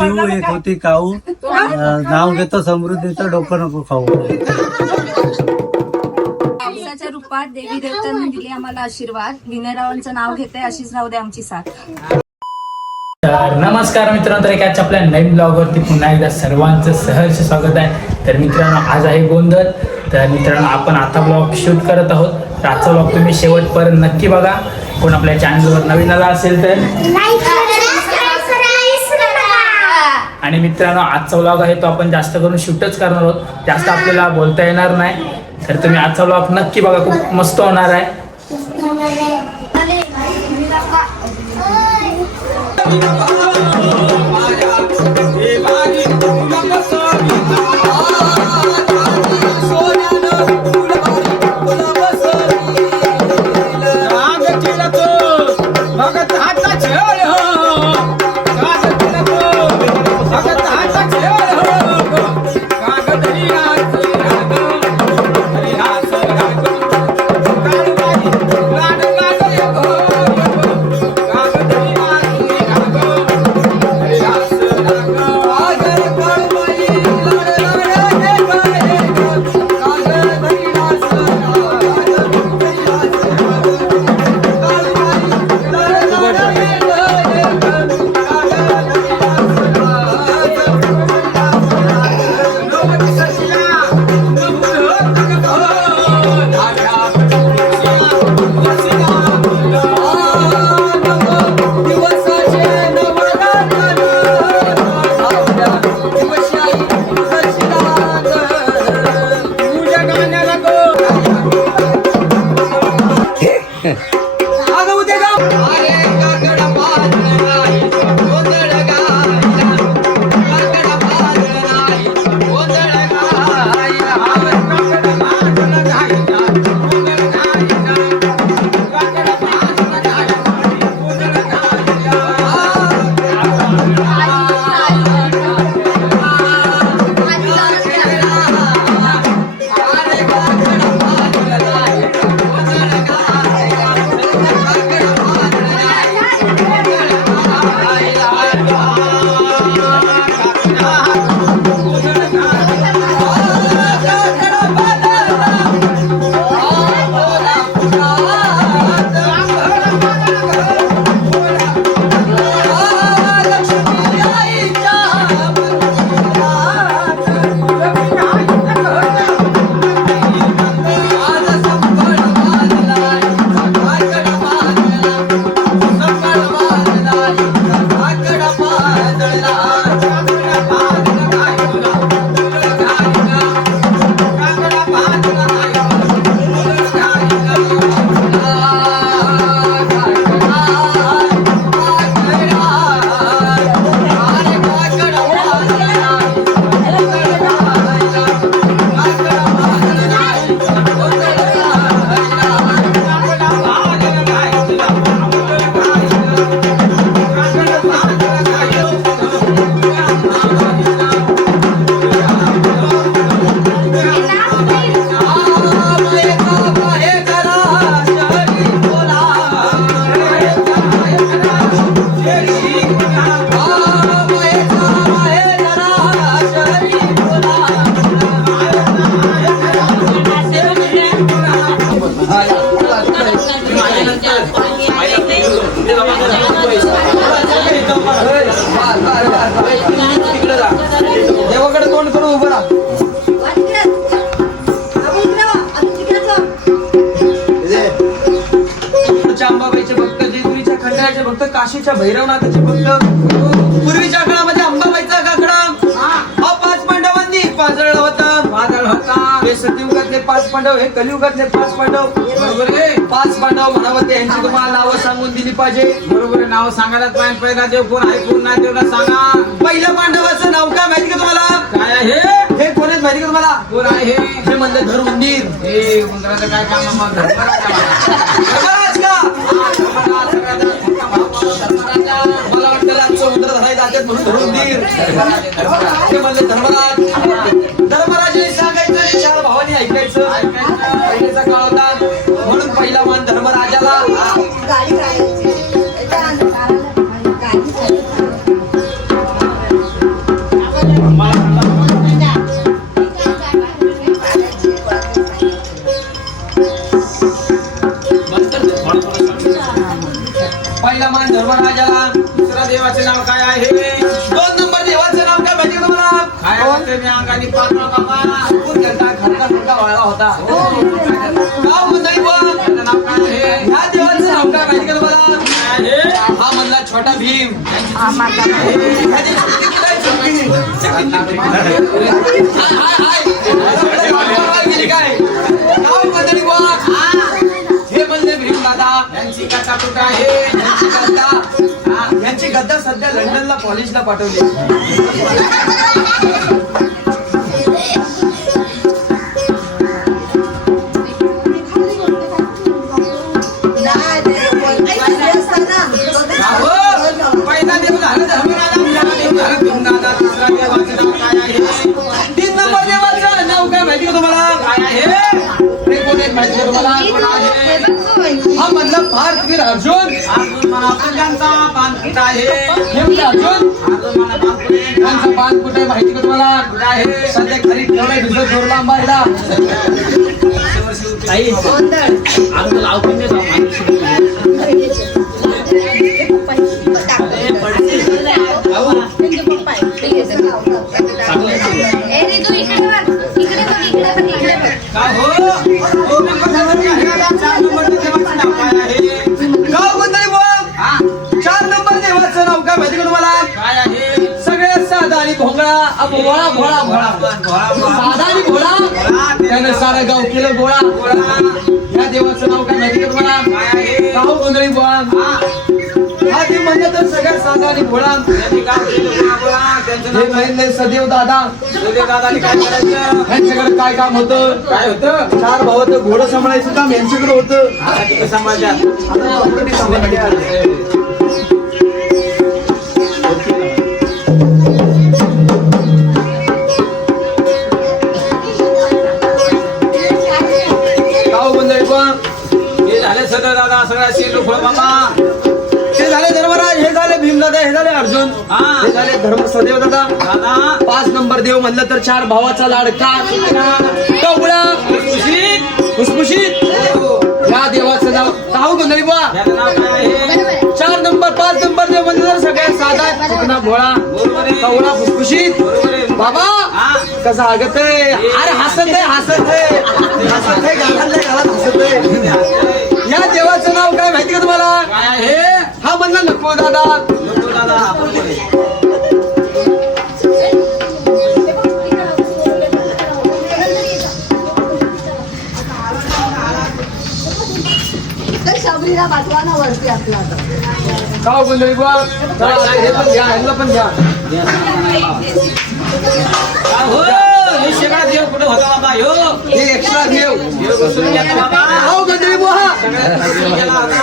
शिव एक होती काऊ. नाव घेतो समृद्धीचं डोकं नको खाऊ. पावसाच्या रूपात देवी देवतांनी दिले आम्हाला आशीर्वाद. विनयरावांचं नाव घेते अशीच राहू दे आमची साथ. तर नमस्कार मित्रांनो तर एकाच आपल्या नवीन ब्लॉगवरती पुन्हा एकदा सर्वांचं सहर्ष स्वागत आहे. तर मित्रांनो आज आहे गोंधळ. तर मित्रांनो आपण आता ब्लॉग शूट करत आहोत. तर आजचा ब्लॉग तुम्ही शेवटपर्यंत नक्की बघा. कोण आपल्या चॅनलवर नवीन आला असेल तर. आणि मित्रांनो आजचा व्लॉग आहे तो आपण जास्त करून शूटच करणार आहोत. जास्त आपल्याला बोलता येणार नाही. तर तुम्ही आजचा व्लॉग नक्की बघा खूप मस्त होणार आहे. देवाकडे तोंड करून उभं राहा. अंबाबाईचे भक्त जेजुरीच्या खंडाळ्याचे भक्त काशीच्या भैरवनाथाचे भक्त पूर्वीच्या काळामध्ये हे सतयुगातले पाच पांडव हे कलियुगातले पाच पांडव बरोबर आहे? पाच पांडव म्हणावते यांची तुम्हाला नावं सांगून दिली पाहिजे. बरोबर नाव सांगायला पाहिजे पहिला देव कोण आहे कोण नाही तेवढा सांगा. पहिल्या पांडवाचं नाव काय माहिती का तुम्हाला? काय आहे? हे कोण आहेत माहिती का तुम्हाला? कोण आहे हे? म्हणलं धरुंदीर हे उंदराचं काय काम आहे मग? धर्मराज का? मला वाटतं समुद्र धरायला जातात म्हणून धरुंदीर ते म्हणले धर्मराज. ऐकायचं. पहिलेचा काळ होता. म्हणून पहिला मान धर्मराजाला. गाडी पहिला मान धर्मराजाला. दुसरा देवाचे नाव काय आहे? दोन नंबर देवाचं नाव काय माहिती तुम्हाला? काय अंगाने पात्र होता. गाव मंडळी ह्या देवाचं नाव काय माहिती का तुम्हाला? हा म्हणला छोटा भीम. हा काय मंडळी हे म्हणले भीम दादा. यांची कथा कुठं आहे? यांची गद्दा सध्या लंडनला कॉलेजला पाठवली. माहिती का तुम्हाला? काय आहे? हे कोण आहेत माहिती का तुम्हाला? कोण आहे? हा म्हणला भारतवीर अर्जुन. अर्जुन म्हणा त्यांचा पान कुठं आहे. हे अर्जुन. आहे? पान आहे. माहिती का तुम्हाला? कुठं आहे? सध्या खरी ठेवलाय दुसरं जोर लांब आहे ना. भोंगळा भोळा भोळा भोळा साधा आणि भोळा त्यानं सारा गाव केलं गोळा या देवाचं नाव काय माहिती का तुम्हाला गाव गोंधळी गोळा हा म्हणलं तर सगळ्यात साधा आणि भोळा. त्यांनी काम केलं त्यांचं हे नाव म्हणले सदैव दादा. सूर्य दादाने काय करायचं? यांच्याकडे काय काम होतं? काय होतं? चार भावाचं घोडं सांभाळायचं काम यांच्याकडे होतं. आता किती सांभाळतात आता ऑलरेडी सांभाळायचं हा झाले धर्म सदैव दादा. दादा. पाच नंबर देव म्हणलं तर चार भावाचा लाडका. कवळा खुशीत खुसखुशीत. या देवाचं नाव गाव गोंधळी बा याचं नाव काय आहे? चार नंबर पाच नंबर देव म्हणलं तर सगळ्यात साधा. चिकना भोळा बरोबर आहे. कवळा आहे. बाबा हा. कसं हागत आहे? अरे हसत आहे हसत आहे. हसत आहे हसत आहे. या देवाचं नाव काय माहिती का तुम्हाला? काय आहे? हा म्हणला नको दादा. नको दादा बरोबर आहे. शबरीला पाठवा ना वरती आपला गाव गोंधळी बुवा चला, हे पण घ्या ह्यांना पण घ्या. काय हो हे शेकडा देव कुठे होता बाबा? ह्यो हे एक्स्ट्रा देव. देव बसून गेला बाबा. गाव गोंधळी बुवा. सगळ्यात बसून गेला होता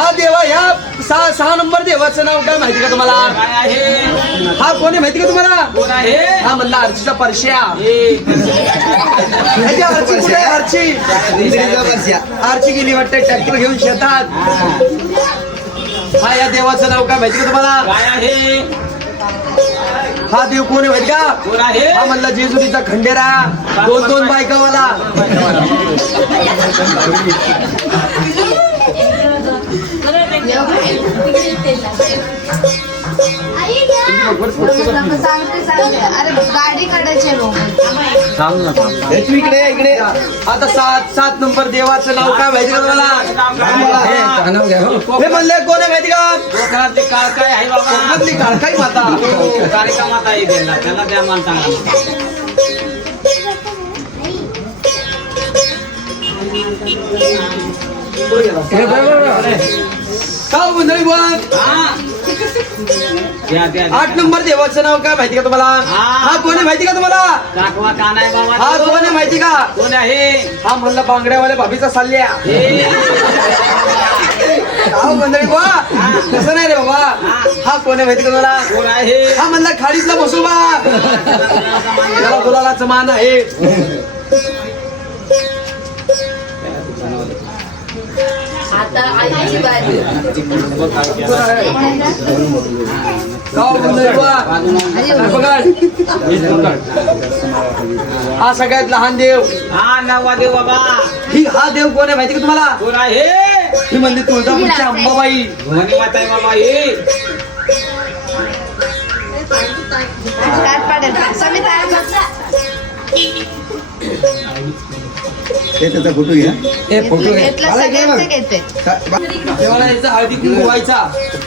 हा देवा ह्या सहा सहा नंबर देवाचं नाव काय माहिती का तुम्हाला? काय आहे? हा कोणी माहिती का तुम्हाला? कोण आहे? हा म्हणला अर्चीचा परश्या. हे अर्ची कुठे? आहे अर्ची अर्ची गेली वाटते ट्रॅक्टर घेऊन शेतात. हा या देवाचं नाव काय माहिती का तुम्हाला? काय आहे? हा देव कोण आहे माहिती का? कोण आहे? हा म्हणला जेजुरीचा खंडेरा दोन दोन बायकावाला. सांगते सांगते अरे गाडी काढायची तू इकडे इकडे आता सात सात नंबर देवाचं नाव काय माहिती का तुम्हाला हे म्हणले कोण आहे माहिती का कोकणातली काळ काय आहे बाबा कोकणातली काळखाई माता कारिका माता आहे त्यांना त्यांना द्या मान चांगला काव गोंधळी बुवा हा. द्या द्या द्या. आठ नंबर देवाचं नाव काय माहिती का तुम्हाला? हा. हा कोण आहे माहिती का तुम्हाला? काकवा हा कोण आहे माहिती का? कोण आहे? हा म्हणला बांगड्यावाल्या भाभीचा साल्ल्या हे. हा मंडळी तसं नाही रे बाबा. हा. कोण आहे माहिती का तुम्हाला? कोण आहे? हा म्हणला खाडीतला बसोबा त्याला गुलालाचं मान आहे. आता आईची. हा सगळ्यात लहान देव. हा नवा देव बाबा. ही हा देव कोण आहे माहिती का तुम्हाला? कोण आहे? ही म्हणजे तुळजापूरची अंबाबाई. भवानी माता आहे बाबा हे. फोटो घ्या. हे फोटो यायचं हळदी कुंकू व्हायचा.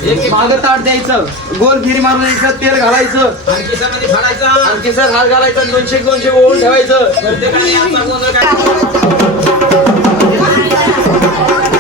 एक मागं ताट द्यायचं. गोल फिरी मारून यायचं तेल घालायचं. आणि हात घालायचा दोनशे दोनशे ओळून ठेवायचं. प्रत्येकाने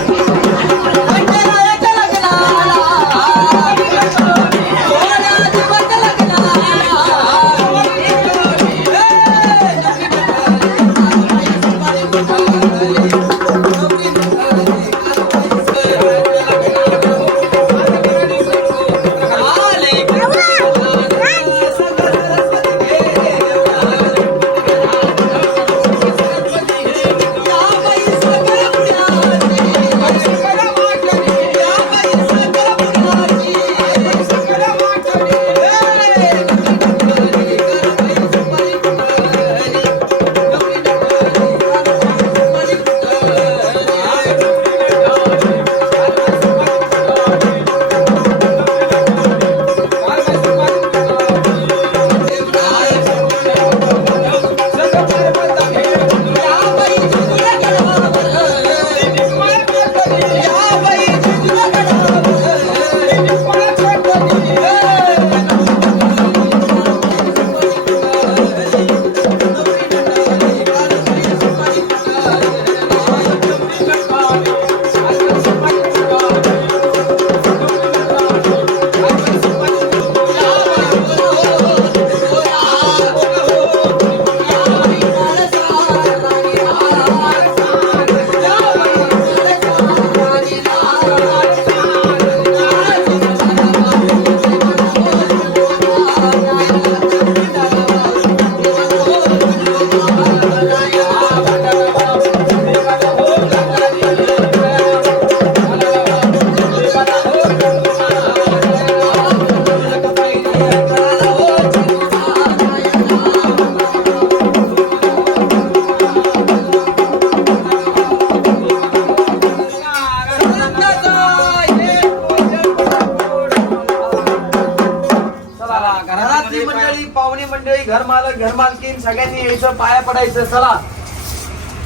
मंडळी घर मालक घर मालकीन सगळ्यांनी यायचं पाया पडायचं चला.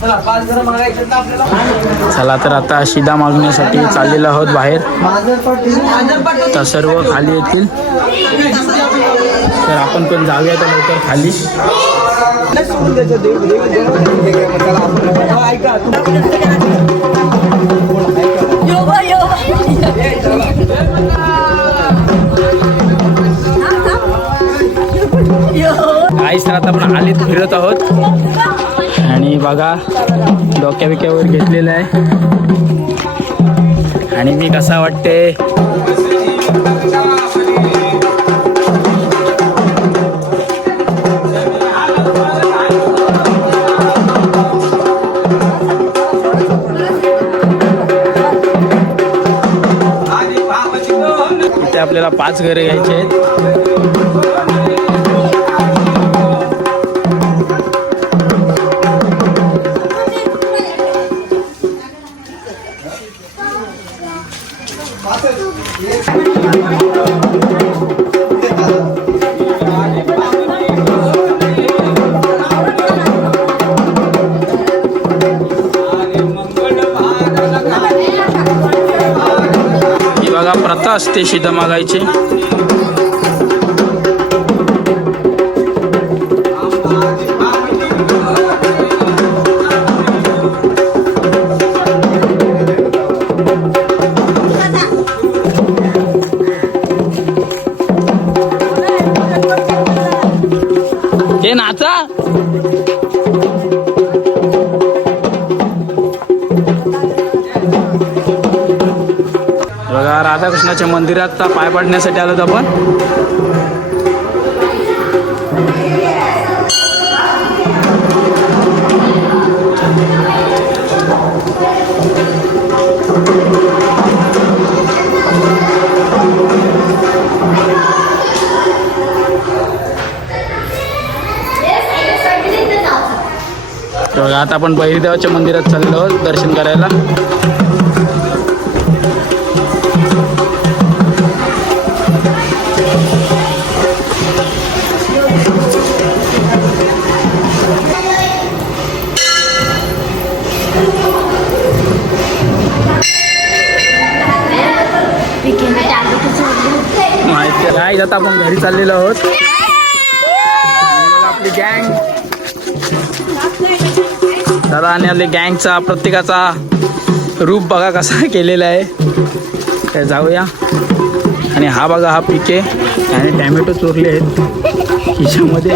चला पाच घर मागायचे तर आपल्याला? चला तर आता शिदा मागण्यासाठी चाललेलो आहोत बाहेर. तर सर्व खाली येतील. तर आपण पण जाऊया तर लवकर खाली. हा, ऐका तुम्ही तर आता आपण आलीत फिरत आहोत. आणि बघा डोक्या बिक्यावर घेतलेलं आहे. आणि मी कसा वाटते? आपल्याला पाच घरे घ्यायचे आहेत. देवाच्या मंदिरात पाय पाडण्यासाठी आलो आपण. आता आपण बहिरदेवाच्या मंदिरात चाललो दर्शन करायला. माहिती आता आपण घरी चाललेलो आहोत. आपली गँग दादा आणि आपली गँगचा प्रत्येकाचा रूप बघा कसा केलेला आहे. तर जाऊया. आणि हा बघा हा पिके आणि टॅमॅटो चोरले आहेत. खिशामध्ये.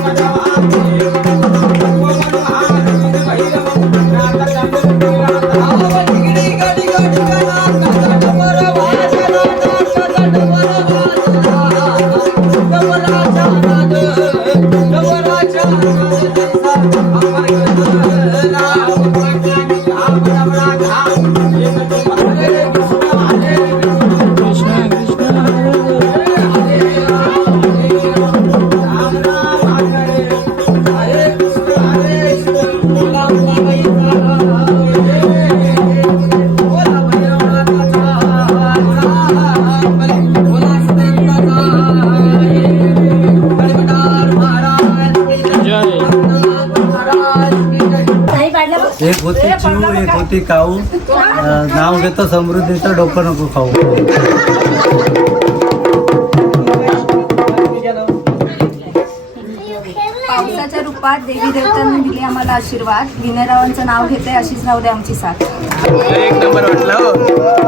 एक होती चिऊ एक होती काऊ. नाव घेतो समृद्धीचं डोकं नको खाऊ. पावसाच्या रूपात देवी देवतांनी दिले आम्हाला आशीर्वाद. विनयरावांचं नाव घेते अशीच राहू दे आमची साथ. एक नंबर वाटला हो.